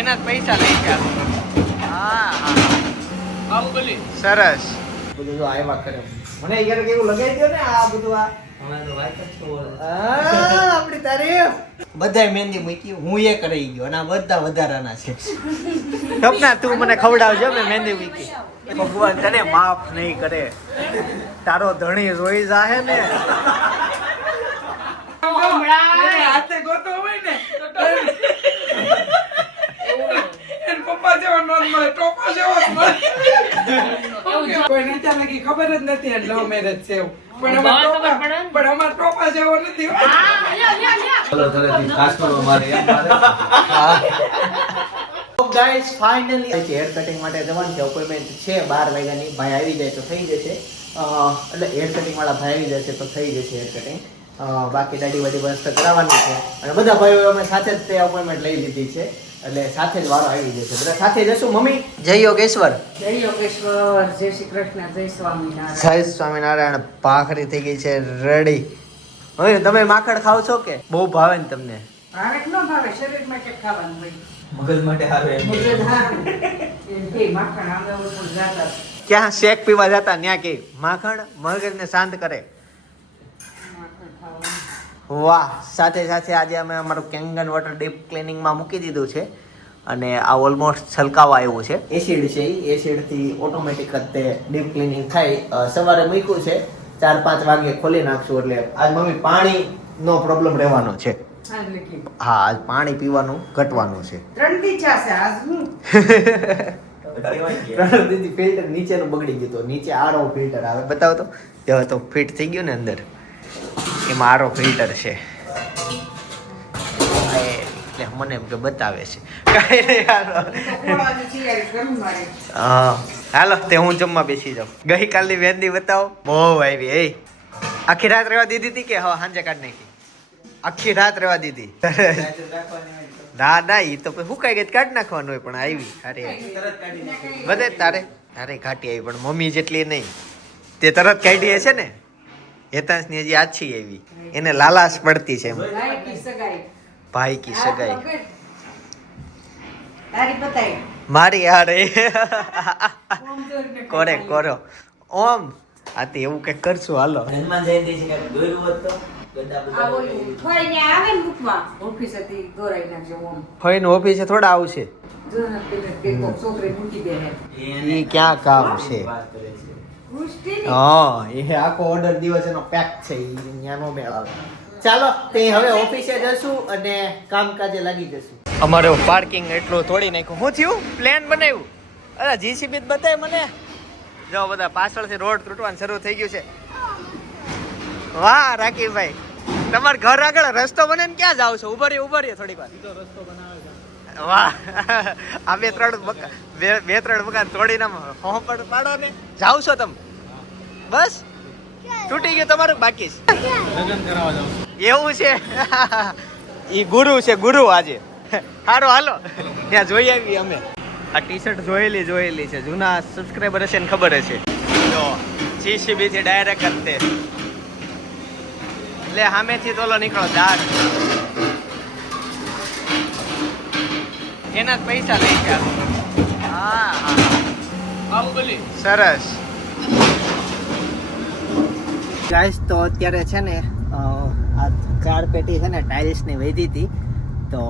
એના જ પૈસા લઈ ગયા. હા બાહુબલી સરસ બધું જો આવ્યા કરે મને યાર કેવું લગાઈ દો ને આ બધું આ આપણી તારીફ બધાય મહેંદી મૂકી હું એ કરી ગયો અને આ બધા વધારાના છે. સપના તું મને ખવડાવજો મેં મહેંદી મૂકી. ભગવાન તને માફ નહીં કરે. તારો ધણી રોઈ જાહે ને હાથે ગોતો હોય ને એન પપ્પા જેવો નોંધ મળે ટોપા જેવો જ મળે. કોઈ નીચા નાખી ખબર જ નથી લવ મેરેજ છે એવું. પણ અમાર ટોપા જેવો નથી. ગાઈસ ફાઇનલી હેર કટિંગ માટે જવાનું છે. અપોઇન્ટમેન્ટ છે 12 વાગ્યાની. ભાઈ આવી જાય તો થઈ જશે. એટલે હેર કટિંગ વાળા ભાઈ આવી જશે તો થઈ જશે હેર કટિંગ. બાકી દાઢી વાડી બસ કરાવવાની છે અને બધા ભાઈઓ અમે સાથે જ તે અપોઇન્ટમેન્ટ લઈ લીધી છે એટલે સાથે જ વારો આવી જશે. બધા સાથે જશું. મમ્મી જય યોગેશ્વર. જય યોગેશ્વર, જય શ્રી કૃષ્ણ, જય સ્વામિનારાયણ. જય સ્વામિનારાયણ. ભાખરી થઈ ગઈ છે રેડી. હવે તમે માખણ ખાવ છો કે બહુ ભાવે ને તમને? ભાવે કે ન ભાવે, શરીર માટે ખાવાનું હોય. મગજ માટે સારું એમ. મગજ હારું. એમ કે માખણ આમે ઉપર જાતા. ક્યાં શેક પીવા જતા ત્યાં કે માખણ મગજને શાંત કરે. માખણ ખાવાનું. વાહ. સાથે સાથે આજે અમે અમારું કેંગન વોટર ડીપ ક્લિનિંગમાં મૂકી દીધું છે અને આ ઓલમોસ્ટ છલકાવા આવ્યું છે. એસિડ છે એ એસિડથી ઓટોમેટિક જ તે ડીપ ક્લિનિંગ થાય. સવારે મૂક્યું છે 4-5 વાગે ખોલી નાખશું એટલે આજ મમ્મી પાણીનો પ્રોબ્લેમ રહેવાનો છે. હાલ લખી. હા આજ પાણી પીવાનું ઘટવાનું છે. 3 દી ચાસે આજ હું. દીદી ફિલ્ટર નીચેનું બગડી ગયું તો નીચે આરો ફિલ્ટર આવે બતાવો તો. હવે તો ફિટ થઈ ગયું ને અંદર એમાં આરો ફિલ્ટર છે એટલે મને એમ કે બતાવે છે કાંઈ નહીં હાલો. કોળાની તૈયારી કરું મારે. હા હાલો તે હું જમવા બેસી જાઉં. ગઈકાલની મહેંદી બતાવો. બહુ આવી એ આખી રાત રહેવા દીધી હતી કે હવે સાંજે કાઢ નાખી? આખી રાત રહેવા દીધી. ના ના ઈ તો શું કઈ ગઈ કાઢ નાખવાનું હોય પણ આવી અરે બધે તારે અરે ઘાટી આવી પણ મમ્મી જેટલી નહીં. તે તરત કાઢી છે ને હેતાંશની હજી આછી આવી એને લાલાશ પડતી છે એમ. ભાઈ કી સગાઈ. ભાઈ કી સગાઈ તારી બતાઈ. મારી હારે ઓમ જોઈને કોરે કોરો ઓમ આ તે એવું કઈ કરશું હાલો. હનુમાન જયંતિ છે કે દોર્યું હોત તો ગદ્દા આ બધા ઓલું ફઈને આવે ને મૂકવા ઓફિસેથી દોરાઈ નાખજો ઓમ. ફઈને ઓફિસે થોડા આવશે. જો ને પેલે કે કોક છોકરી મૂકી દે હે. ઈ ક્યાં કામ છે? વાત કરે છે. પુષ્ટિની. હા એ આખો ઓર્ડર દિવસ એનો પેક છે ઈ ન્યા નો મેળ આવે. ચાલો તે હવે ઓફિસે જશું અને કામકાજે લાગી જશું. અમારે પાર્કિંગ એટલું તોડી નાખ્યું. શું થયું? પ્લાન બનાવ્યું? અરે જીસીબી જ બતાય મને. જો બધા પાછળથી રોડ તૂટવાનું શરૂ થઈ ગયું છે. વાહ રાકીભાઈ તમાર ઘર આગળ રસ્તો બને ને ક્યાં જાવ છો? ઉભા રહ્યો થોડીક વાર. વાહ આ બે ત્રણ મકાન તોડીને હોપડ પાડો ને જાવ છો તમે? બસ તૂટી ગયું તમારું બાકી છે? એવું છે ઈ ગુરુ છે ગુરુ આજે. સારું હાલો ત્યાં જોઈ આવી અમે. આ ટી શર્ટ જોયેલી છે. જૂના સબસ્ક્રાઈબર હશે ને ખબર હશે. જો જીસીબી થી ડાયરેક્ટ જ તે એટલે સામેથી તોલો નીકળો દાગ એના જ પૈસા લઈ ગયા. હા બાહુબલી સરસ. ગાઈસ તો અત્યારે છે ને આ 4 પેટી છે ને ટાઇલ્સની વધી હતી તો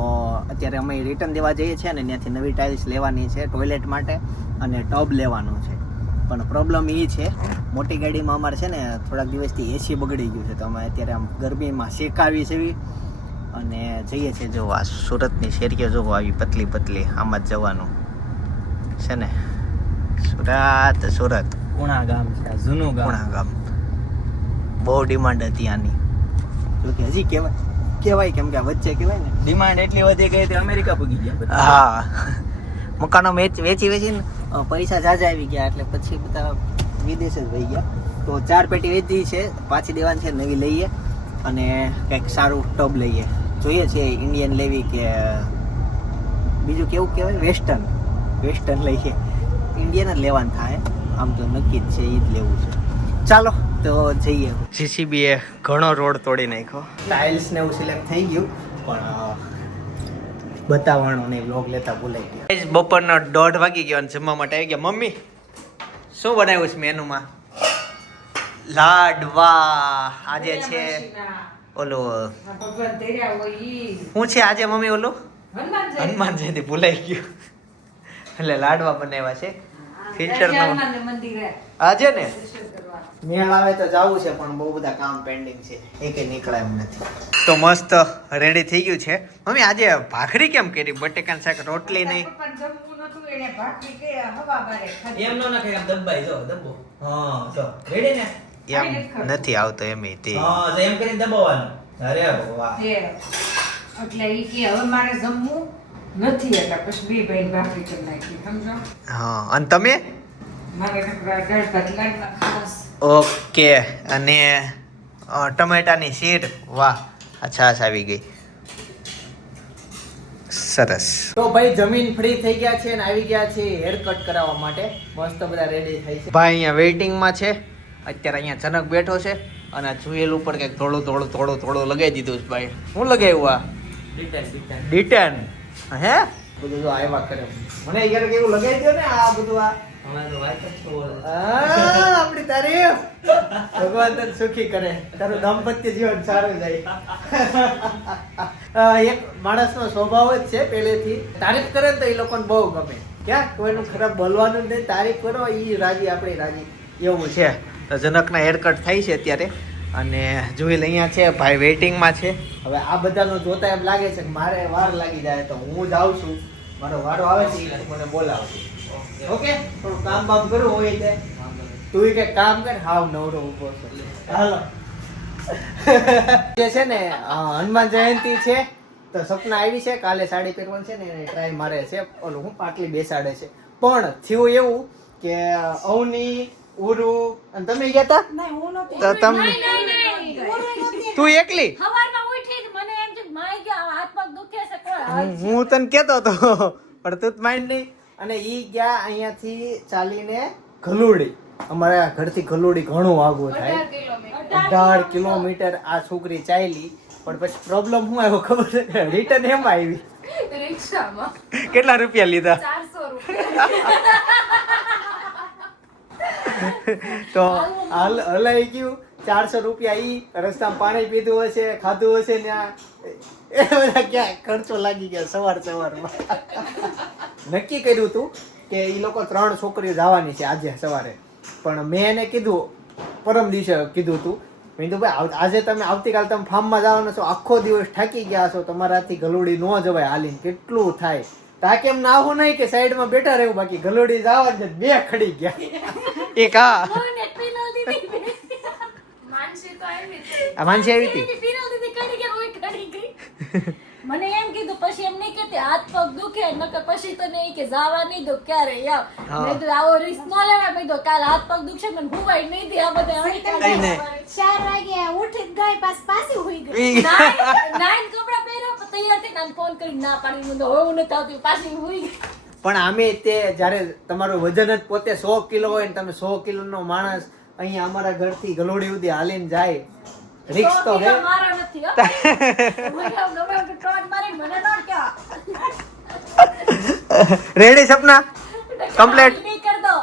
અત્યારે અમે રિટર્ન દેવા જઈએ છીએ ને ત્યાંથી નવી ટાઇલ્સ લેવાની છે ટોયલેટ માટે અને ટબ લેવાનું છે. પણ પ્રોબ્લેમ એ છે મોટી ગાડીમાં અમારે છે ને થોડાક દિવસથી એસી બગડી ગયું છે તો અમે અત્યારે આમ ગરમીમાં શેકાવી છે અને જઈએ છીએ. જો આ સુરતની શેરીઓ જો આવી પતલી પતલી આમાં જ જવાનું છે ને. સુરત કુણા ગામ છે આ જૂનું ગામ. કુણા ગામ બહુ ડિમાન્ડ હતી આની. જોકે હજી કહેવાય કેમ કે આ વચ્ચે કહેવાય ને ડિમાન્ડ એટલી વધી ગઈ તે અમેરિકા પૂગી ગયા બધા. હા મકાનો વેચીને પૈસા જાજા આવી ગયા એટલે પછી બધા વિદેશ જ વહી ગયા. તો 4 પેટી વેચી છે પાછી દેવાની છે નવી લઈએ અને કંઈક સારું ટબ લઈએ. જોઈએ છે ઇન્ડિયન લેવી કે બીજું કેવું કહેવાય વેસ્ટર્ન લઈએ. ઇન્ડિયન જ લેવાનું થાય આમ તો નક્કી જ છે એ જ લેવું છે. ચાલો તો જઈએ. જીસીબી એ ઘણો રોડ તોડી નાખ્યો. ટાઇલ્સ ને એવું સિલેક્ટ થઈ ગયું પણ બતાવવાનો નહીં, વ્લોગ લેતા ભૂલાઈ ગયા. Guys, બપોરનો 1:30 વાગી ગયો અને જમવા માટે આવી ગયા. મમ્મી શું બનાવ્યું છે મેનુમાં? લાડવા. આજે છે ઓલો ભગવાન તેર્યા હોય ઈ શું છે આજે મમ્મી ઓલું હનુમાન જયંતિ. હનુમાન જયંતિ ભૂલાઈ ગયું. એટલે લાડવા બનાવ્યા છે ફિલ્ટર નો હનુમાનનું મંદિર હે. આજે ને દર્શન કરવા. મેળ આવે તો જાવું છે પણ બહુ બધા કામ પેન્ડિંગ છે, એકે નીકળાય એમ નથી. તો મસ્ત રેડી થઈ ગયું છે. મમ્મી આજે ભાખરી કેમ કરી? બટેકાનું શાક, રોટલી નહીં? પણ જમવું નતું એને ભાખરી કે હવા બારે ખાધી. એમ નો નાખે આમ દબાઈ જો દબો. હા જો રેડી ને? એમ નથી આવતો એમ તે. હા તો એમ કરીને દબાવવાનું. અરે વાહ. તે એટલે ઈ કે હવે મારે જમવું નથી એટલે પછી બે ભાઈ ભાખરી કરી નાખી સમજો. હા અને તમે? મારે દાળ ભાત લાડવા ખાસ. ઓકે. અને ટમેટાની શીર. વાહ આ છાશ આવી ગઈ. સરસ. તો ભાઈ જમીન ફ્રી થઈ ગયા છે અને આવી ગયા છે હેર કટ કરાવવા માટે. મસ્ત બધા રેડી થઈ છે. ભાઈ અહીંયા વેઇટિંગમાં છે. અત્યારે અહીંયા જનક બેઠો છે અને આ જુએલ ઉપર કંઈક થોડું લગાવી દીધું છે ભાઈ. શું લગાવ્યું આ? ડિટેન. હે બધું તો આવ્યા કરે. મને યાર કેવું લગાવી દો ને આ બધું આ. અમારો વાત જ છોડ. આપણી તારીફ. ભગવાન તને સુખી કરે, તારું દાંપત્ય જીવન સારું જાય. એક માણસનો સ્વભાવ જ છે પહેલેથી, તારીફ કરે ને તો એ લોકોને બહુ ગમે. ક્યાં કોઈનું ખરાબ બોલવાનું નહીં, તારીફ કરો ઈ રાજી, આપણી રાજી. એવું છે. તો જનકના હેરકટ થાય છે અત્યારે અને જુએલ અહીંયા છે. ભાઈ વેઇટિંગમાં છે. હવે આ બધાનો જોતા એમ લાગે છે કે મારે વાર લાગી જાય તો હું જાઉં છું, મારો વારો આવે છે ઈ મને બોલાવશે. ઓકે, થોડું કામ બામ કરવું હોય તે તું કે કામ કર. હાવ નવરો ઊભો છે. હાલો. જે છે ને હનુમાન જયંતિ છે તો સપના આવી છે. કાલે સાડી પહેરવાની છે ને એને ટ્રાય મારે છે. ઓલું હું પાટલી બેસાડે છે. પણ થયું એવું કે અવની ઉરુ અને તમે ગયા તા નહીં હું નહોતી. તો તમે નહીં. તું એકલી? સવારમાં ઉઠી જ મને એમ છે માય ગયા હાથ પગ દુખે છે કોઈ હાલ હું તને કહેતો હતો પણ તું માઇન્ડ નહીં. અને ઈ ગયા અહીંયાથી ચાલીને ગલુડી. અમારા ઘરથી ગલુડી ઘણું આગું થાય, 18 કિલોમીટર આ છોકરી ચાલી. પણ પછી પ્રોબ્લેમ શું આવ્યો ખબર છે? રિટર્ન એમ આવી. રિક્ષામાં કેટલા રૂપિયા લીધા? 400 રૂપિયા તો હલાઈ ગયું. 400 રૂપિયા ઈ રસ્તામાં પાણી પીધું હશે, ખાધું હશે ને એ બધા ક્યાં ખર્ચો લાગી ગયા સવારમાં. નક્કી કર્યું હતું કે ઈ લોકો 3 છોકરીઓ જવાની છે આજે સવારે. પણ મેં એને કીધું, પરમ દિવસે કીધું હતું, મેં કીધું ભાઈ આજે તમે આવતીકાલ તમે ફાર્મમાં જવાના છો, આખો દિવસ થાકી ગયા છો, તમારાથી ગલુડી ન જવાય હાલીને, કેટલું થાય. તા કેમ ના આવું નહીં કે સાઈડમાં બેઠા રહેવું, બાકી ગલુડી જવા જ બે ખડી ગયા. એક આ મને પીનલ દીદી માનસી તો આવી હતી આ માનસી આવી હતી? પીનલ દીદી કરી ગયા હું કરી ગઈ મને એમ કીધું પછી એમ નહીં કહેતી હાથ પગ દુખે નકર પછી તો નહીં કે જાવા નહીં દો ક્યારે યાર. મેં તો આવો રિસ્ક ન લેવાય. મેં તો કાલ હાથ પગ દુખશે મને હુવાય નહીં દે આ બધા અહીં નહીં, નહીં. 4 વાગે ઉઠી ગઈ પાછી હુઈ ગઈ. નાઈન કપડા પહેર્યા તૈયાર થઈને ફોન કરી ના પાડી મને હવે હું નથી આવતી પાછી હુઈ ગઈ. પણ આમે તે જ્યારે તમારું વજન જ પોતે 100 કિલો હોય ને તમે 100 કિલોનો માણસ અહીંયા અમારા ઘરથી ગલોડી સુધી હાલીને જાય, રિક્સ તો હે. મારો નથી હો. મને ગમે તો ટોટ મારી મને ન ક્યાં રેડી સપના કમ્પ્લીટ? નહીં કર દો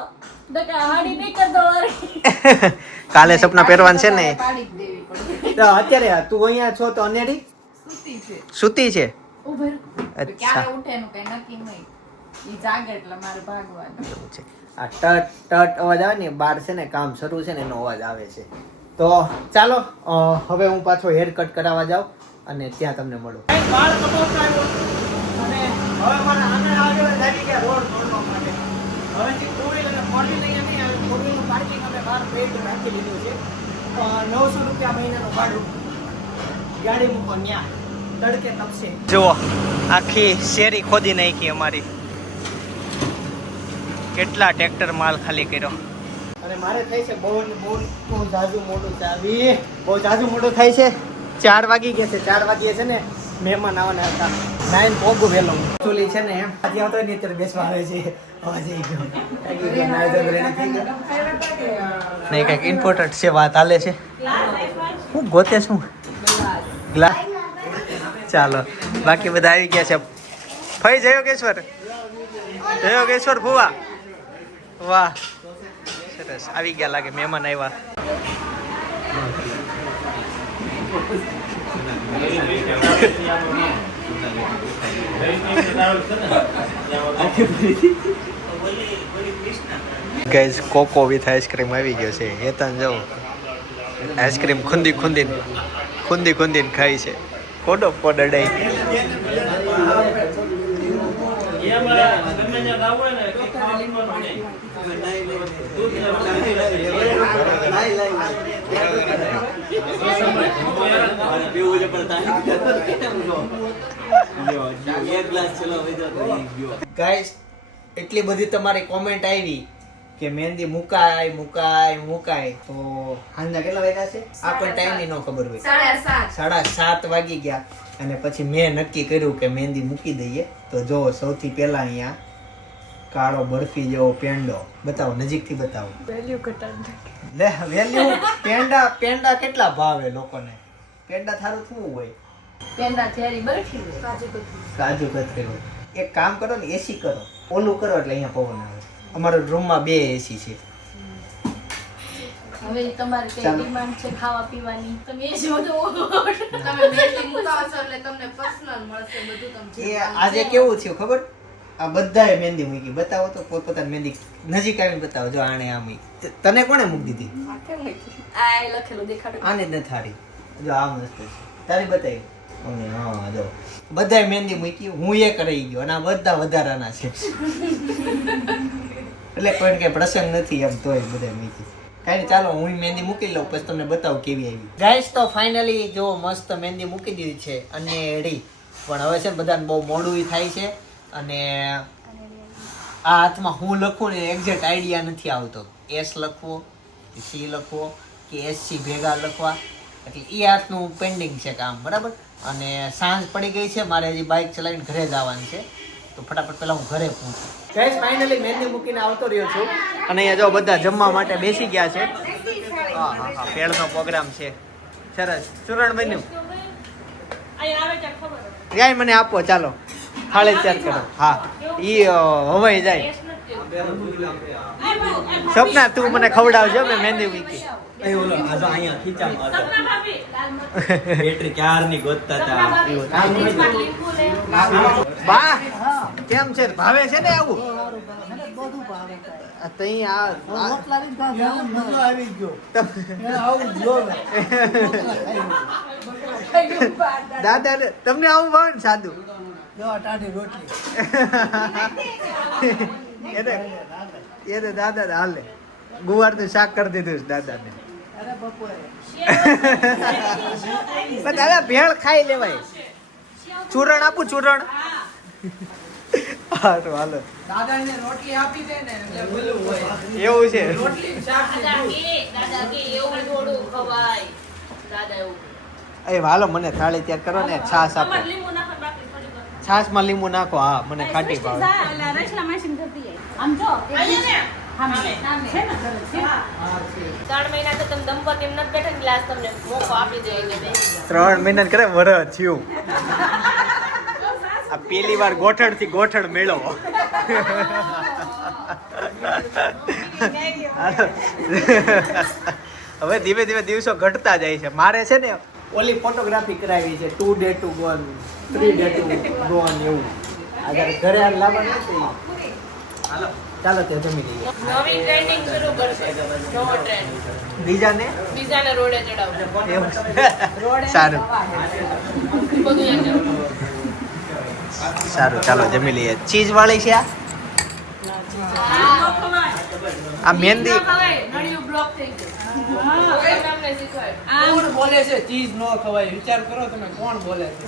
દકા હાડી નહીં કર દો કાલે સપના પહેરવાનું છે ને? પાડી જ દેવી પડે. તો અત્યારે તું અહીંયા છો તો અનેરી સૂતી છે. સૂતી છે? ઉભર અચ્છા ક્યારે ઉઠે એનું કઈ નક્કી નહીં. ઈ જાગે એટલે મારે ભાગવાનું. એવું છે. આ ટટ અવાજ આવે ને બહાર છે ને કામ શરૂ છે ને એનો અવાજ આવે છે. તો ચાલો હવે હું પાછો હેર કટ કરાવવા જાઉં અને ત્યાં તમને મળું. વાળ કપાવતા આવ્યો અને હવે મારા આંગણ આગળ લાગી ગયા રોડ તોડવા માટે. હવેથી 2 વ્હીલ અને 4 વ્હીલ અહીંયા નહીં આવે. 4 વ્હીલનું પાર્કિંગ અમે બહાર પેડ રાખી લીધું છે. 900 રૂપિયા મહિનાનું ભાડું. ગાડી મૂકો ત્યાં તડકે તપશે. જુઓ આખી શેરી ખોદી નાખી અમારી. કેટલા ટ્રેક્ટર માલ ખાલી કર્યો. અને મારે થાય છે બહુ જાજુ મોડું ચાવી. બહુ જાજુ મોડું થાય છે. 4 વાગી ગયા છે. 4 વાગ્યે છે ને મહેમાન આવવાના હતા. 9 પોગું વહેલો ચોલી છે ને એમ આજે આવતો ને અત્યારે બેસવા આવે છે. અવાજ આવી ગયો. રેડી થઈ ગયો. નહીં કંઈક ઇમ્પોર્ટન્ટ છે વાત હાલે છે. હું ગોતે શું ગ્લાસ. ચાલો બાકી બધા આવી ગયા છે. ભાઈ જય યોગેશ્વર, જય યોગેશ્વર ફુવા. વાહ સરસ, આવી ગયા લાગે, મહેમાન આવ્યા. ગાઈઝ કોકો વિથ આઈસ્ક્રીમ આવી ગયો છે. હેતન જાઓ આઈસ્ક્રીમ ખુંદી ખુંદીને ખાય છે. કોડો કોડડાઈ. ગાઈસ એટલી બધી તમારી કોમેન્ટ આવી કે મહેંદી મુકાય તો હાંજના કેટલા વાગ્યા છે આ કોઈ ટાઈમ ની ન ખબર હોય. 7:30 વાગી ગયા અને પછી મેં નક્કી કર્યું કે મહેંદી મૂકી દઈએ. તો જો સૌથી પહેલા અહીંયા કાળો બરફી જેવો પેંડો બતાવો, નજીકથી બતાવો. લે વેલ્યુ પેંડા કેટલા ભાવે લોકોને? પેંડા થારું શું હોય? કાજુ કતરી હોય. એક કામ કરો ને, એસી કરો, ઓલું કરો એટલે અહીંયા પવન આવે. અમારા રૂમમાં 2 એસી છે. હવે તમારે કઈ ડિમાન્ડ છે ખાવા પીવાની? તમે એ શોધો. તમે મહેંદી મુકાવો છો એટલે તમને પર્સનલ મળશે બધું. તમને એ આજે કેવું થયું ખબર? આ બધાએ મહેંદી મૂકી. બતાવો તો પોતપોતાની મહેંદી નજીક આવીને બતાવો. જો આણે આમ તને કોણે મૂકી દીધી? આ લખેલું દેખાડો. આને જ નથી હારી. જો આ મસ્ત છે. તારી બતાવી. અને હા જો બધાએ મહેંદી મૂકી, હું એક રહી ગયો અને આ બધા વધારાના છે. એટલે કોઈ કઈ પ્રસંગ નથી એમ, તોય બધા મૂકી. કાંઈ ચાલો હું મહેંદી મૂકી લઉં પછી તમને બતાવું કેવી આવી. ગાઈસ તો ફાઇનલી જો મસ્ત મહેંદી મૂકી દીધી છે અને રેડી. પણ હવે છે ને બધાને બહુ મોડું થાય છે અને આ હાથમાં હું લખું ને એક્ઝેક્ટ આઈડિયા નથી આવતો. એસ લખવો કે સી લખવો કે SC ભેગા લખવા, એટલે એ હાથનું પેન્ડિંગ છે કામ. બરાબર. અને સાંજ પડી ગઈ છે, મારે હજી બાઇક ચલાવીને ઘરે જવાનું છે, તો ફટાફટ પહેલા હું ઘરે પહોંચું. ગાઈસ ફાઇનલી મહેંદી મૂકીને આવતો રહ્યો છું અને અહીંયા જો બધા જમવા માટે બેસી ગયા છે. હા હા હા, ભેળનો પ્રોગ્રામ છે. સરસ. ચૂરણ બન્યું. ગાય મને આપો, ચાલો થાળી તૈયાર કરો. હા ઈ હવાઈ જાય. સપના તું મને ખવડાવજો, મેં મહેંદી મૂકી. બેટરી ક્યારની ગોતતા હતા. બા કેમ છે? ભાવે છે ને આવું? તઈ દાદા તમને આવું ભાવે ને સાદું? એ તો દાદા હાલે ગુવાર નું શાક કરી દીધું દાદા ને. દાદા ભેળ ખાઈ લેવાય. ચૂરણ આપું? ચૂરણ હાલો હાલો. દાદાને રોટલી આપી દે ને એટલે બોલું હોય. એવું છે. રોટલી શાક એ હાલો મને થાળી તૈયાર કરો ને, છાશ આપો. છાશમાં લીંબુ નાખો. હા મને ખાટી ભાવે. આમ જો 3 મહિના તો તમે દંપતી એમ નથી બેઠા, ગ્લાસ તમને મોકો આપી દે. 3 મહિના કરે વરસ થયું. આ પેલી વાર ગોઠણ થી ગોઠણ મેળવો. હવે ધીમે ધીમે દિવસો ઘટતા જાય છે. મારે છે ને ઓલી ફોટોગ્રાફી કરાવી છે 2 day to gone 3 day to gone એવું. અગર ઘરે આ લાવવાનું નથી. હાલો ચાલો તે જમી લઈએ. નવી ટ્રેન્ડિંગ શરૂ કરશે. નવો ટ્રેન્ડ. બીજાને રોડે ચડાવશે. એવું સારું બધું એક સારું. ચાલો જમી લઈએ. ચીઝ વાળી છે આ મહેંદી. નળિયું બ્લોક થઈ ગયું. તમને શીખવાય. કોણ બોલે છે ચીઝ ન ખવાય? વિચાર કરો તમે, કોણ બોલે છે?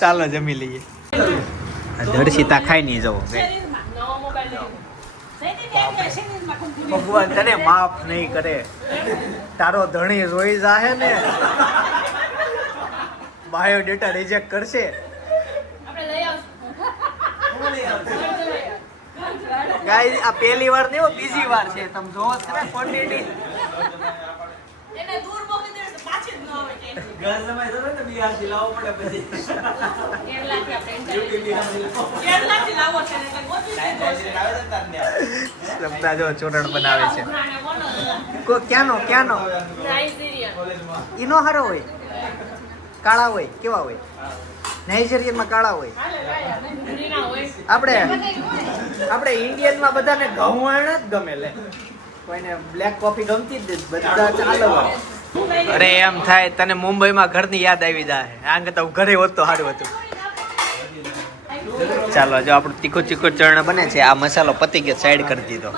ચાલો જમી લઈએ. દર્શિતા ખાઈ નહીં જવો. નવો મોબાઈલ ભગવાન તને માફ નહીં કરે. તારો ધણી રોઈ જાહે ને, બાયોડેટા રિજેક્ટ કરશે. આપણે લઈ આવશું. ગાઈસ આ પહેલી વાર નહીં, બીજી વાર છે. તમે જોવો છો ને ક્વોન્ટિટી. એને દૂર મોકલી દેશે, પાછી જ ન આવે કે ઘર જમાઈ જતો ને બિહારથી લાવવો પડે પછી. કેરલાથી આપણે કેરલાથી લાવો છે ને એટલે ગોતી દીધો છે. આવે છે તારને. સપના જો ચૂરણ બનાવે છે. ઉઘરાણે કોનો હતો? ક્યાંનો નાઇજીરિયન. ઈનો હારો હોય કાળા હોય કેવા હોય નાઇજીરિયનમાં કાળા હોય ગ્રીના હોય. આપણે ઇન્ડિયનમાં બધાને ઘઉં જ ગમે લે કોઈને બ્લેક કોફી ગમતી જ નથી. બધા ચાલો અરે એમ થાય તને મુંબઈમાં ઘરની યાદ આવી જાય આમ કરતા હું ઘરે હોત તો સારું હતું. ચાલો જો આપણું તીખું ચૂરણ બને છે આ મસાલો પતી ગયો સાઈડ કરી દીધો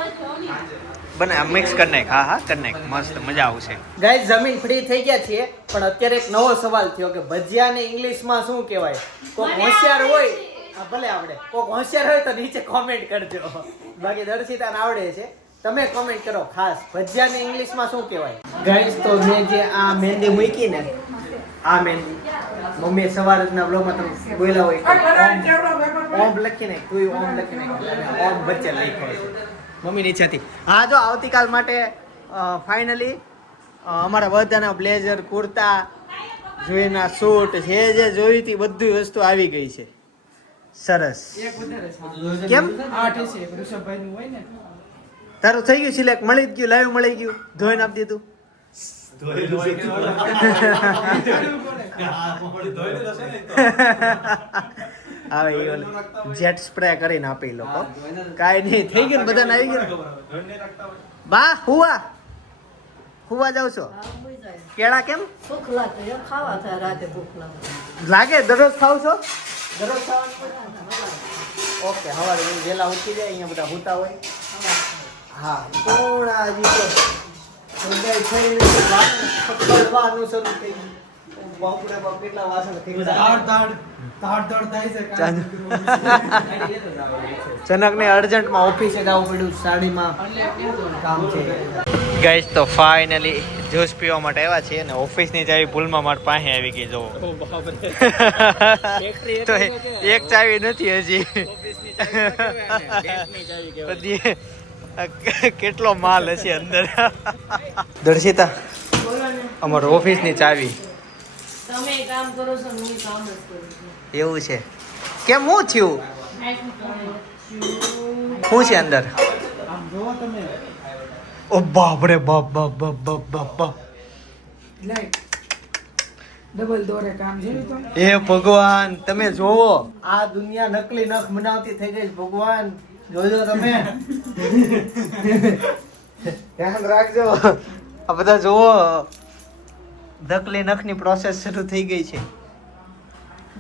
બને મિક્સ કરી નાખ હા કરી નાખ મસ્ત મજા આવશે. ગાઈસ જમીન ફ્રી થઈ ગયા છીએ પણ અત્યારે એક નવો સવાલ થયો કે ભજીયાને ઇંગ્લિશમાં શું કહેવાય? કોક હોશિયાર હોય હા ભલે આવડે કોક હોશિયાર હોય તો નીચે કોમેન્ટ કરજો બાકી દર્શિતાને આવડે છે તમે કોમેન્ટ કરો ખાસ ભજીયાને ઇંગ્લિશમાં શું કહેવાય? ગાઈસ તો મેં જે આ મહેંદી મૂકી ને આ મહેંદી મમ્મી સવારના બ્લોગમાં તમે બોલ્યા હોય ઓમ લખીને કોઈ ઓમ લખીને ઓમ વચ્ચે લખ્યો છે મમ્મી નીચેથી. હા જો આવતીકાલ માટે ફાઇનલી અમારા બધાના બ્લેઝર કુર્તા જોઈના સૂટ જે જોઈ હતી બધી વસ્તુ આવી ગઈ છે. સરસ. એક વધારે છે. કેમ? 8 છે ઋષભભાઈનું હોય ને. તારું થઈ ગયું સિલેક્ટ મળી જ ગયું લાઈવ મળી ગયું ધોઈને આપી દીધું. હવે જેટ સ્પ્રે કરીને આપી લોકો કાઈ નહીં થઈ ગયું ને બધાને આવી ગયું બા હુવા જાવ છો કેળા કેમ ભૂખ લાગે ખાવા થાય રાતે ભૂખ લાગે લાગે દરરોજ ખાવ છો દરરોજ ઓકે હવારે વહેલા ઉઠી જાય અહીંયા બધા હુતા હોય હા કોણ હજી તો સંદાય થઈ પકડવાનું શરૂ થઈ ગયું બાપુડા બાપ કેટલા વાસણ થઈ ગયા જનકને અર્જન્ટમાં ઓફિસે જવું પડ્યું સાડીમાં કામ છે. ગાઈસ તો ફાઇનલી જ્યુસ પીવા માટે આવ્યા છીએ અને ઓફિસની ચાવી ભૂલમાં મારી પાસે આવી ગઈ જો તો એક ચાવી નથી હજી બધી કેટલો માલ હશે અંદર. દર્શિતા અમારો ઓફિસની ચાવી તમે કામ કરો છો હું કામ જ કરું છું એવું છે કેમ હું થયું શું છે અંદર ઓ બાપ રે બાપ બાપ બાપ બાપ બાપ બાપ ડબલ દોરે કામ છે તો એ ભગવાન તમે જોવો આ દુનિયા નકલી નખ બનાવતી થઈ ગઈ છે ભગવાન જોજો તમે ધ્યાન રાખજો આ બધા જોવો નકલી નખની પ્રોસેસ શરૂ થઈ ગઈ છે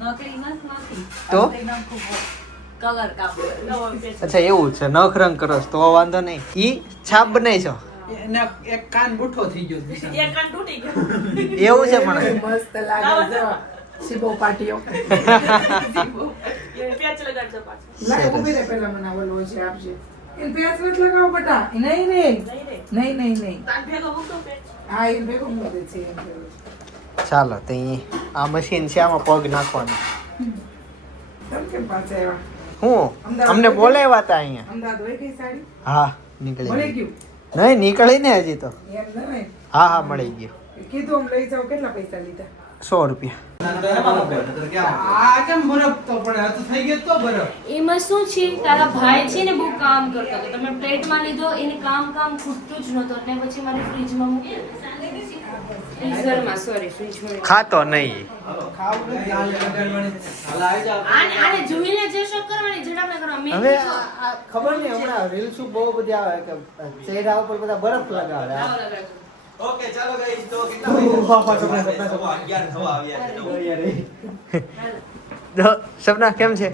નકલી નથી. તો કલર કામ અચ્છા એવું છે નખ રંગ કરો છો તો વાંધો નહીં ઈ છાપ બનાવી છો એના એક કાન બુઠ્ઠો થઈ ગયો છે. એક કાન તૂટી ગયો. એવું છે પણ મસ્ત લાગે છે શિબો પાટીઓ પેચ લગાડજો પાછું. લાગે ઉભી રહે પહેલા મને ઓલો છે આપશે એ પેચ મત લગાવો બટા નહીં નહીં નહીં તાન ભેગો મૂકો પેચ. હા એ ભેગું મૂકે છે એમ કહ્યું. ચાલો તો આ મશીન છે આમાં પગ નાખવાનું તમે કેમ પાછા આવ્યા હું અમને બોલાવ્યા હતા અહીંયા અમદાવાદ હોય ગઈ સાડી હા મળી નીકળી ગયું નહીં નીકળી ને હજી તો એમ નહીં હા મળી ગયું કીધું આમ લઈ જાઓ કેટલા પૈસા લીધા 100 રૂપિયા આ કેમ બરફ તો પડે આ તો થઈ ગયો તો બરફ એમાં શું છે તારા ભાઈ છે ને બહુ કામ કરતો હતો તમે પ્લેટમાં લીધો એને કામ ખૂટતું જ નહોતું અને પછી મારે ફ્રીજમાં મૂક્યું ફ્રીઝરમાં સોરી ફ્રીજમાં ખાતો નહીં ખાવું નથી આ લગાડવાની આને જોઈને જે શોક કરવાની ઝડપને કરવા મેં હવે આ ખબર નહીં હમણાં રીલ્સ બહુ બધી આવે કે ચહેરા ઉપર બધા બરફ લગાવે ઓકે ચાલો ગાઈસ તો કેટલા વાગ્યા 11 થવા આવ્યા છે. સપના કેમ છે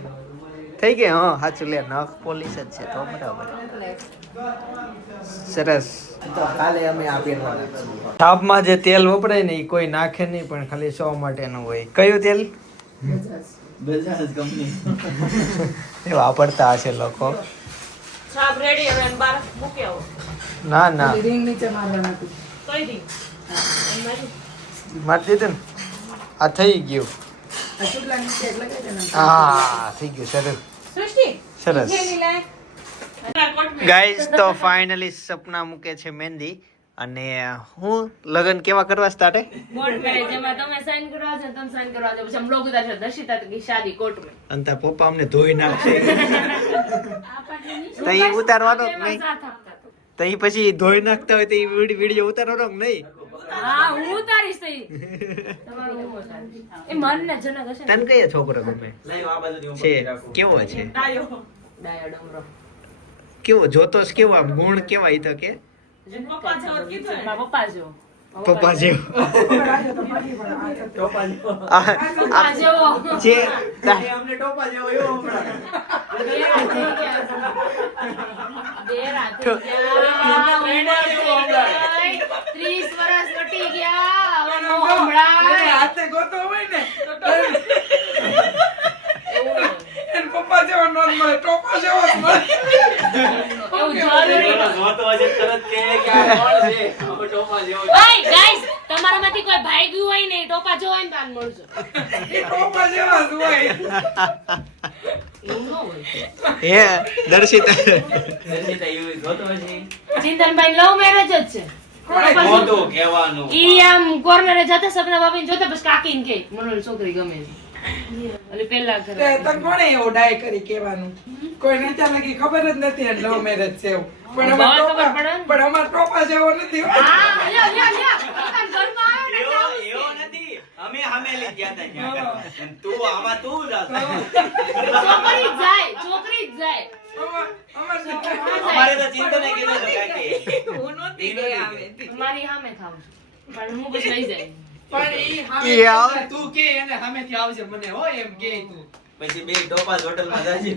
થઈ ગઈ હા સાચું લે નખ પોલીસ જ છે તો બરાબર સરસ તો કાલે અમે આ પહેરવાના છીએ ટાપમાં જે તેલ વપરાય ને એ કોઈ નાખે નહીં પણ ખાલી શો માટેનું હોય કયું તેલ બજાજ કંપની એ વાપરતા હશે લોકો છાપ રેડી હવે એને બહાર મૂકી આવો. ના ના રિંગ નીચે મારવાના હતું કઈ દી મારી દીધું ને આ થઈ ગયું આ ચૂટલા નીચે એટલે કઈ દેના હા થઈ ગયું સરસ સૃષ્ટિ સરસ જેની લાય ગાઈઝ તો ફાઇનલી સપના મૂકે છે મહેંદી અને હું લગ્ન કેવા કરવા સ્ટાર્ટ કોર્ટ મેરેજ જેમાં તમે સાઈન કરવા છો તમે સાઈન કરવા છો પછી हम लोग उधर से दर्शिता की शादी कोर्ट में અને તાર પપ્પા અમને ધોઈ નાખશે તો એ ઉતારવાનો જ નહીં साथ आपका तो તો એ પછી ધોઈ નાખતા હોય તો એ વિડીયો ઉતારવાનો કે નહીં હા હું ઉતારીશ તો ઈ. તમારું હું ઉતારીશ. એ મન ને જનક હશે ને તને કયો છોકરો ગમે લાઈવ આ બાજુથી હું છે પકડી રાખું. કેવો છે ડાયો ડમરો કેવો જોતોસ કેવો આમ ગુણ કેવા ઈ તો કે પપ્પા જેવો કીધું ને પપ્પા જેવો પપ્પા જેવો પપ્પા જેવો જે એ અમને ટોપા જેવો એવો હમણાં. બેરા થઈ ગયા. ઉંમર થઈ ગઈ. 30 વર્ષ વટી ગયા હવે નો હમણાં હાથે ગોતો હોય ને એને પપ્પા જેવો નો જ મળે ટોપા જેવો જ મળે એવું જરૂરી જોતો હશે તરત કહે કે આ કોણ છે? અમે ટોપા જેવો છે. ઓય ગાઈસ તમારામાંથી કોઈ ભાગ્યું હોય ને ટોપા જો હોય ને તાન મળજો એ ટોપા જેવા જ હોય એવું ન હોય હે દર્શિતા દર્શિતા એવું જોતો હશે. ચિંતનભાઈ લવ મેરેજ જ છે ખોટું કહેવાનું. ઈ આમ કોર્નરે જતા સપના બાપીને જોતા પછી કાકીને કે મને છોકરી ગમે છે એટલે પેલા તે કરે તને કોણે એવો ડાય કરી કહેવાનું કોઈને ત્યાં લગી ખબર જ નથી એટલે લવ મેરેજ છે એવું પણ બહુ અમાર ખબર ટોપા- પડે ને. પણ અમાર ટોપા જેવો નથી હા લ્યો પોતાના ઘરમાં આવે ને એટલે આવું જ એવો નથી. અમે હામેલી ગયા તા ત્યાં કરવા. અને તું આમાં તું જ હતો. છોકરી જ જાય અમારે તો ચિંતા નહીં કીધું તો કાકી. હું નહોતી ગઈ આવે મારી સામે ખાવ છું પણ હું બસ લઈ જાય પણ ઈ ઈ હામે આવે. તું કે એને સામેથી આવજે મને હો એમ કે તું પછી બે ટોપા જ હોટલમાં જાજે.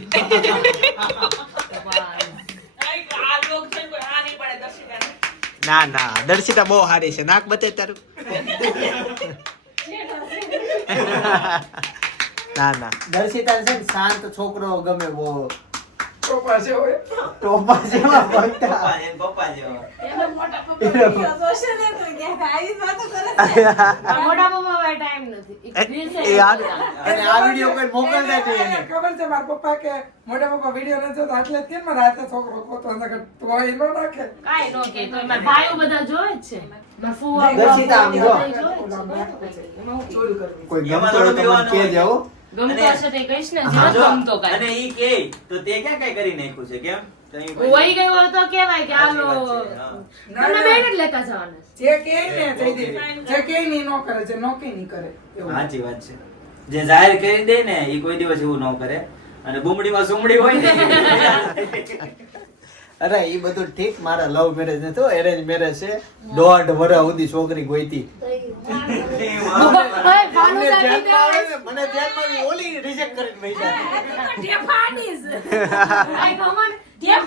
ના ના દર્શિતા બહુ સારી છે નાક બતે તારું ના ના દર્શિતા છે ને શાંત છોકરો ગમે બહુ ટોપા જેવો ટોપા જેવા ભક્તા પપ્પા જેમ પપ્પા જેવા. આ મોટા પપ્પા ટાઈમ નથી એક રીલ્સ એ આ- અને આ વિડિયો કોઈ મોકલતા જ એને નહીં ખબર છે મારા પપ્પા કે મોટા પપ્પા વિડિયો ન જોતા એટલે જ કેમ મારા હાથે છોકરો ગોતો નકર તોય ન નાખે કાઈ નો કે તો મારા ભાઈઓ બધા જોવે જ છે મારા ફુવા દર્શિતા આમ જો. બધા જોવે જ છે. એમાં હું ચોરી કરવી કોઈ ગમતો હોય તો મને કહેજે હો ગમતો હશે તો કહીશ ને હા, જો જો. ગમતો કાંઈ. અને ઈ કે તો તે ક્યાં કઈ કરી નાખ્યું છે કેમ? તો ઈ પછી- વહી ગયું હોય તો કહેવાય કે સાચી હાલો વાત છે, હા. તમને બેન જ લેતા જવાના છે. જે કે ને જયદીપ, જે કે ની નો કરે છે નો કે ની કરે એવું. સાચી વાત છે. જે જાહેર કરી દે ને એ કોઈ દિવસ એવું ન કરે. અને બુમડીમાં સુમડી હોય ને અરે એ બધું ઠીક મારા લવ મેરેજ નતો એરેન્જ મેરેજ છે 1.5 વર્ષ સુધી છોકરી ગોઈતી ઓય, ભાનુ મને દાદી ધ્યાનમાં આવે ને, મને ધ્યાનમાં આવી, ઓલી રિજેક્ટ કરીને વહી જાય. આય કમન ખ્યાલ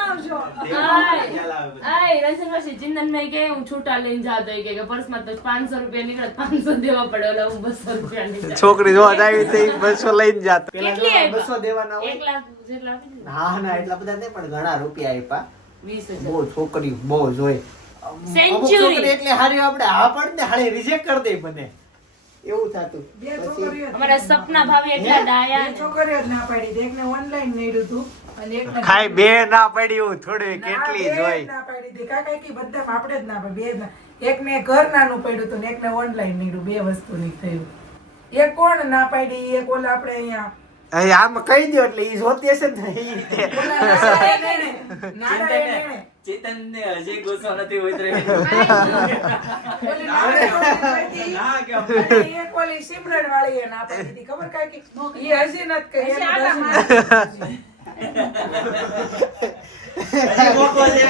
આવે બધું. આય રસન પછી ચિંતનભાઈ કે હું છૂટા લઈને જાતો હોય કે પર્સમાં તો 500 રૂપિયા નીકળે 500 દેવા પડે ઓલા હું 200 રૂપિયા નીકળે છોકરી જોવા આવી તો 200 લઈને જાત પેલા કેટલી તો આપ્યા? 200 દેવાના હોય. 1 લાખ જેટલા આપી દીધા. હા ના એટલા બધા નહીં પણ ઘણા રૂપિયા આપ્યા 20,000. બહુ છોકરી બહુ જોઈ અમુક Century. છોકરી એટલે હારી આપણે હા પડ ને હાલે રિજેક્ટ કરી દે મને એવું થાતું બે પછી છોકરીઓ અમારા સપના ભાભી એટલા ડાયા બે ને. છોકરીઓ જ ના પાડી દે. એકને ઓનલાઈન નીડ્યું હતું અને એકને ખાઈ બે ના પડ્યું થોડી ના, કેટલી બે જ જોઈ ના પાડી દે. કાકા કે બધામાં આપણે જ ના પાડી. બે જ ના. એકને ઘર નાનું પડ્યું હતું ને એકને ઓનલાઈન નીડ્યું. બે વસ્તુ ની થયું. એક કોણ ના પાડી એક ઓલા આપણે અહીંયા અહીં આમ કહી દો એટલે ઈ જોતી હશે ને ઈ તે. ઓલા નાડા એને. નાડા એને. ચેતનને હજી ગુસ્સો નથી ઉતર્યો. ઓલી નાડા પાડી. ના કેમ? અને એક ઓલી સિમરન વાળી એ ના પાડી દીધી. ખબર કાંઈ કે ઈ હજી નથી કહી. એને હજી હજી મોકો છે.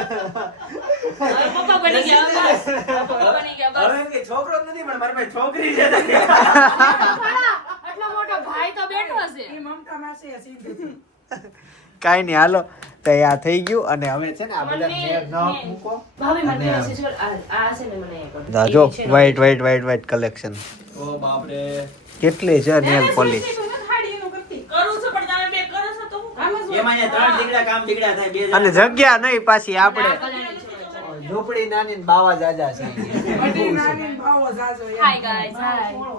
હવે પપ્પા બની ગયા બસ પપ્પા બની ગયા બસ હવે એમ કે છોકરો જ નથી પણ મારી પાસે છોકરી છે. આટલો મોટો ભાઈ તો બેઠો છે ઈ મમતા માસી એ સીધું હતું. કાંઈ નહીં હાલો તો આ થઈ ગયું અને હવે છે ને આ બધા મને- નેર ન મૂકો ભાભી મને અને- મેસેજ કર આ છે ને મને એ કર જો એ છે ને. White white white white collection ઓ બાપ રે. કેટલી છે નેલ પોલિશ એમાં અહીંયા 3 દીકડા કામ દીકડા થાય. 2 અને જગ્યા નહીં પાછી આ આપણે કલરની છે. ઝૂંપડી નાની ને બાવા જાજા છે બધી નાની ને ભાવો ઝાઝો એમ. હાય ગાઈસ હાય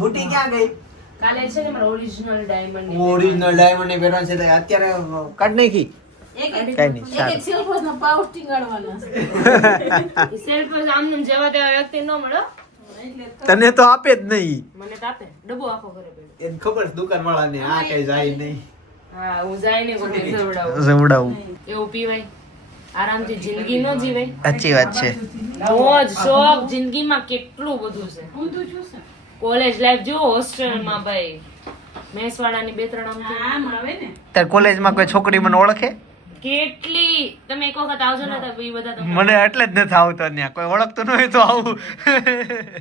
બુટી ક્યાં ગઈ કાલે છે ને મારા ઓરિજિનલ ડાયમંડ ઓરિજિનલ ડાયમંડ ની પહેરવાનું છે તો અત્યારે કાઢ નાખી કઈ નહીં સારું. સેલ્ફોસનો પાઉચ ટીંગાડવાનો છે. સેલ્ફ આમને જેવા તેવા વ્યક્તિ ન મળે હો. તને તો આપે જ નહીં. મને તો આપે ડબ્બો આખો ઘરે પડ્યો. એને ખબર છે દુકાન વાળાને આ કઈ જાય નહીં. હા હું જાય ને કોઈ જવડાવું જવડાવું. એવું પીવાય આરામથી જિંદગી નો જીવાય. સાચી વાત છે. મોજ શોખ જિંદગીમાં કેટલું બધું છે. હું તો છું સર. કોલેજ લાઈફ જો હોસ્ટેલમાં ભાઈ મેસવાડાની 2-3 આમ આવે ને. તાર કોલેજમાં કોઈ છોકરી મને ઓળખે? કેટલી તમે એક વખત આવજો ને તો એ બધા તમને મને એટલે જ નથી આવતો ત્યાં. કોઈ ઓળખતો ન હોય તો આવું.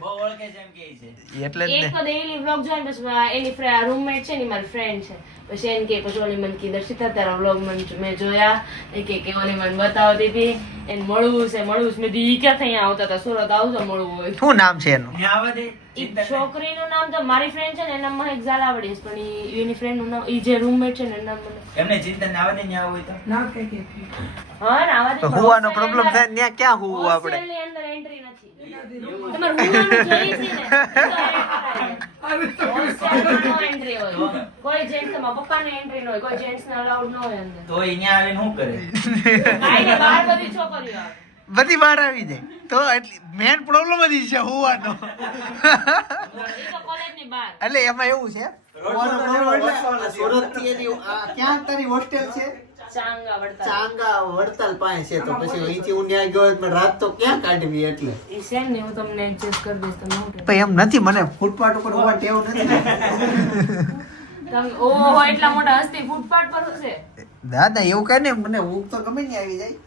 બહુ ઓળખે છે એમ કે છે. એટલે જ ને. એક ડેઈલી વ્લોગ જોઈને પછી એની રૂમમેટ છે ને મારી ફ્રેન્ડ છે પછી એને કે પછી ઓલી મને કીધું દર્શિતા તારા વ્લોગ મેં જોયા એ કે ઓલી મને બતાવતી હતી એને મળવું છે મેં ઈ ક્યાં અહીંયા આવતા હતા સુરત આવજો મળવું હોય શું નામ છે એનું? ત્યાં આવવા દે. ઈ છોકરીનું નામ તો મારી ફ્રેન્ડ છે ને એના નામ મહેક ઝાલાવાડી છે પણ એની ફ્રેન્ડ નું નામ ઈ જે રૂમમેટ છે ને એનું નામ મને એમને ચિંતન આવવા દે ત્યાં હોય તો. ના કે હા ને આવા તો હુવાનો પ્રોબ્લેમ થાય ત્યાં ક્યાં હુવું આપણે? હોસ્ટેલની અંદર એન્ટ્રી નથી તમારે હુવાનું જોઈએ છે ને હોસ્ટેલમાં નો એન્ટ્રી હોય કોઈ જેન્ટ્સ માં પપ્પાને એન્ટ્રી ન હોય કોઈ જેન્ટ્સ ને અલાઉડ ન હોય અંદર તો એ ત્યાં આવીને શું કરે? કાઈ ને બહાર બધી છોકરીઓ આવે બધી બહાર આવી જાય તો એટલી મેન પ્રોબ્લેમ જ ઈ છે હુવાનો. એ તો કોલેજની બહાર એટલે એમાં એવું છે સુરતથી એની ક્યાં તારી હોસ્ટેલ છે? ચાંગા વડતા ચાંગા વડતાલ પાસે છે તો પછી અહીંથી હું ત્યાં ગયો એટલે રાત તો ક્યાં કાઢવી એટલે એ છે ને હું તમને એડજસ્ટ કરી દઈશ તમે શું પણ એમ નથી મને ફૂટપાથ ઉપર હોવા ટેવ નથી. તમે ઓહો એટલા મોટા હસ્તી ફૂટપાથ પર છે દાદા એવું કઈ ને મને ઊંઘ તો ગમે ત્યાં આવી જાય.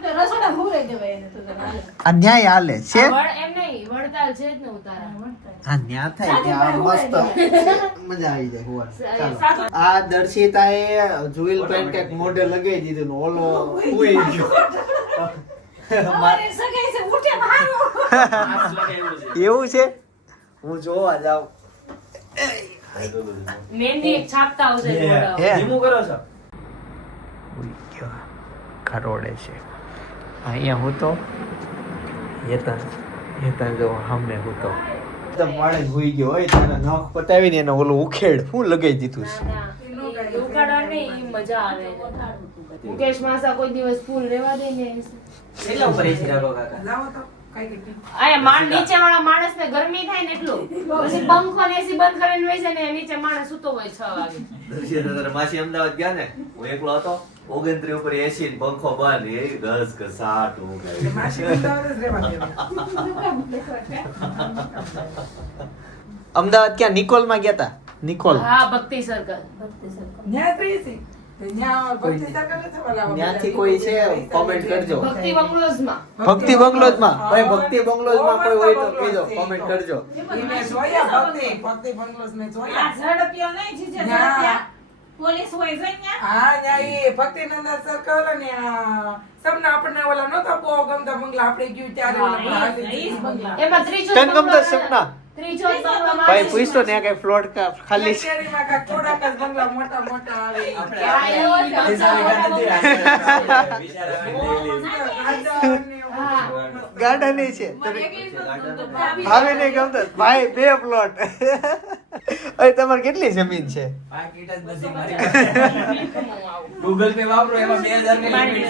એટલે રસોડા હુરાઈ દેવાય એને તો હાલે. આ ન્યાય હાલે છે. એમ નહીં વડતાલ છે જ ને ઉતારા હા ન્યા થાય ત્યાં મસ્ત મજા આવી જાય હોવાની. ચાલો આ દર્શિતાએ જુવેલ પેન કઈક મોઢે લગાવી દીધું ને ઓલો હુઈ ગયો. અમારે સગાઈ છે ઉઠે મારો. આજ લાગે એવું છે. એવું છે. હું જોવા જાઉં. મહેંદી એક છાપતા આવશે હે. ધીમું કરો છો? ઉઈ ગયો. ખરોડે છે અહીંયા હું તો હેતન જો હમે હું તો એકદમ માણસ હુઈ ગયો હોય તેના નખ પતાવીને એને ઓલું ઉખેડ હું લગાવી દીધું છે. ઉકાળવા નહીં ઈ મજા આવે મુકેશ માસા કોઈ દિવસ ફૂલ રેવા દે ને કેટલા ઉપર એસી રાખો કાકા? લાવો તો કઈ કઈ આયા નીચે વાળા માણસને ગરમી થાય ને એટલું પછી પંખો ને એસી બંધ કરીને બેસે ને નીચે માણસ સૂતો હોય 6 વાગે દર્શિતા માસી અમદાવાદ ગયા ને હું એકલો હતો 29 ઉપર એસી ને પંખો બંધ એ ગસ ઘસાટ ઊંઘ આવી. માસી અમદાવાદ જ રહેવા દેવા. અમદાવાદ ક્યાં નિકોલમાં ગયા તા? નિકોલ હા ભક્તિ સર્કલ ન્યા તો એસી. તો ન્યા ભક્તિ સર્કલ જ વાલા ત્યાંથી કોઈ છે કોમેન્ટ કરજો. ભક્તિ બંગલોઝમાં ભક્તિ બંગલોઝમાં ભાઈ ભક્તિ બંગલોઝમાં કોઈ હોય તો કહેજો કોમેન્ટ કરજો. ઈને જોયા ભક્તિ બંગલોઝ મેં આ જોયા. ઝડપિયો નહીં જીજે ના. ઝડપિયા. પોલીસ હોય છે અહીંયા. હા ન્યા ઈ ભક્તિનંદન સર્કલ અને આ સપના આપણને ઓલા નહોતા બહુ ગમતા બંગલા આપણે ગયું ત્યારે ઓલા પર હાલી ઈ જ બંગલા. એમાં ત્રીજો તને ગમતા સપના? ત્રીજો બંગલો ભાઈ પૂછતો ને કઈ ફ્લોટ ખાલી છે? શેરીમાં કાંઈક થોડાક જ બંગલા મોટા મોટા આવે ઈ. આપણે વિચાર ગાર્ડન છે ભાવે નહીં ગમતા ભાઈ 2 પ્લોટ. અરે તમારે કેટલી જમીન છે? પાકીટ જ નથી મારી પાસે. ગૂગલ પે વાપરો એમાં 2000 ની લિમિટ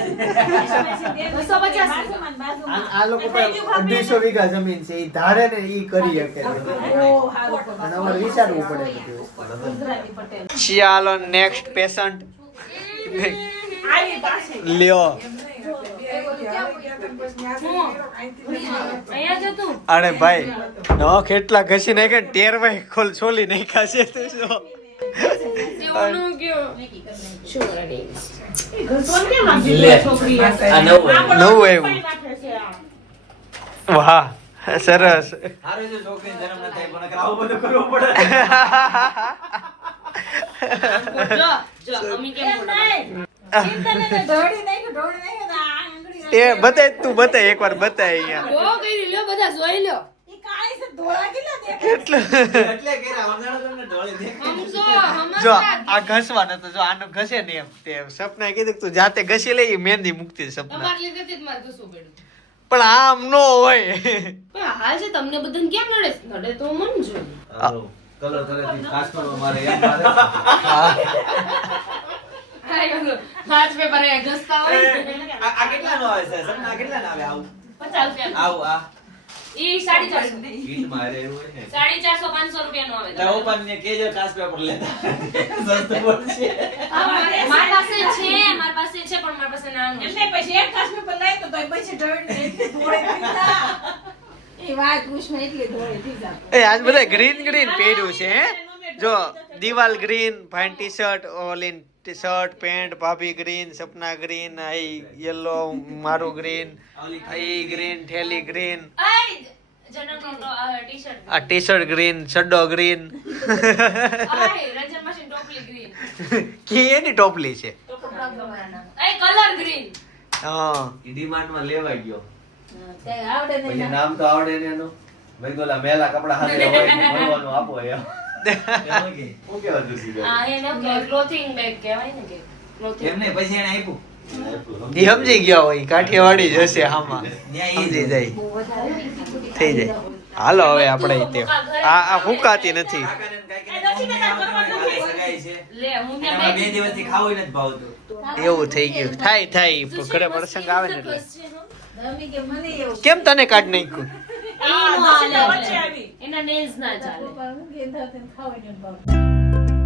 છે. 250 આ લોકો પાસે 250 વીઘા જમીન છે. ઈ ધારે ને ઈ કરી શકે. ઓ, હારું. અને અમારે વિચારવું પડે બધું. ગુજરાતી પટેલ. ચાલો નેક્સ્ટ પેશન્ટ લ્યો. અહીંયા જ હતું અરે ભાઈ નખ એટલા ઘસી નાખ્યા ને ટેર ભાઈ ખોલ છોલી નાખ્યા છે તો શું? જીવનું ગયો શું રડી એ ઘરસોન કેમ લે. લાગી છોકરી આ નવું નવું આવ્યું. વાહ સરસ. હારે જો છોકરી જન્મ ન થાય પણ આવું બધું કરવું પડે. જો જો મમ્મી કેમ એમ નહીં. ચિંતનને તો ઢોળી નાખ્યું, તો આ આંગળી એ બતાય તું બતાય એકવાર બતાય અહીંયા બહુ કરી લ્યો બધા જોઈ લો ઈ કાળી છે, ધોળા કેટલા દેખાય. કેટલું એટલે કે રાવણ તમને ઢોળી દે. સમજો જો સમજતા આ ઘસવાનો તો જો આનો ઘસે ને એમ તે સપના કીધું કે તું જાતે ઘસી લઈ મહેંદી મુકતી સપના તમારે લીધે જ મારે ઘસવું પડ્યું પણ આમ નો હોય. પણ હાલ છે તમને બધાને કેમ નડે નડે તો મન જો કલર કલરથી કાસ્ટમર મારે એમ મારે. પાંચ પેપર ઘસતા હોય આ કેટલાનો આવે છે સપના કેટલાનો આવે આવું 50 રૂપિયા આવું આ ઈ 450 ગીત મારે એવું હોય ને 450 500 રૂપિયાનો આવે તો ઓપન ને કેજો કાસ પેપર લેતા સસ્તું પડશે મારી પાસે છે પણ મારી પાસે નાનું એટલે પછી એક કાશ પેપર લઈ તો તોય પછી ઢળને એટલી ધોળે થઈ જા એ વાત પૂછમાં એટલી ધોળે થઈ જા એ આજ બધા ગ્રીન પહેર્યું છે હે જો દિવાલ ગ્રીન ફાઇન ટી શર્ટ ઓલિન ટી શર્ટ પેન્ટ ભાભી ગ્રીન સપના ગ્રીન આઈ યલો મારું ગ્રીન આઈ ગ્રીન થેલી ગ્રીન જનરલ ટી-શર્ટ આ ટી શર્ટ ગ્રીન ચડ્ડો ગ્રીન રંજન મશીન ટોપલી ગ્રીન કે એની ટોપલી છે કલર ગ્રીન હા ઈ ડિમાન્ડ માં લેવાઈ ગયો તે આવડે પછી નહીં નામ તો આવડે ને એનું મેં કીધું ઓલા મેલા કપડા હાથે હોય ભરવાનું આપો એમ હું કેવા દુસી ગયો એને કે ક્લોથિંગ બેગ કહેવાય ને કે clothing એમને પછી એને આપ્યું ઈ સમજી ગયા હોય કાઠિયાવાડી જ હશે આમાં સમજી જાય થઈ જાય હાલો હવે આપણે તે આ ફૂંકાતી નથી કાકાને ને કાકીને સગાઈ છે લે હું ને એમાં 2 દિવસથી ખાવું નથી ભાવતું એવું થઈ ગયું થાય ઘરે પ્રસંગ આવે ને એટલે રમી કે મને એવું કેમ તને કાઢ નાખ્યું એના નેલ્સ ના ચાલે પપ્પા હું કે ખાવ ને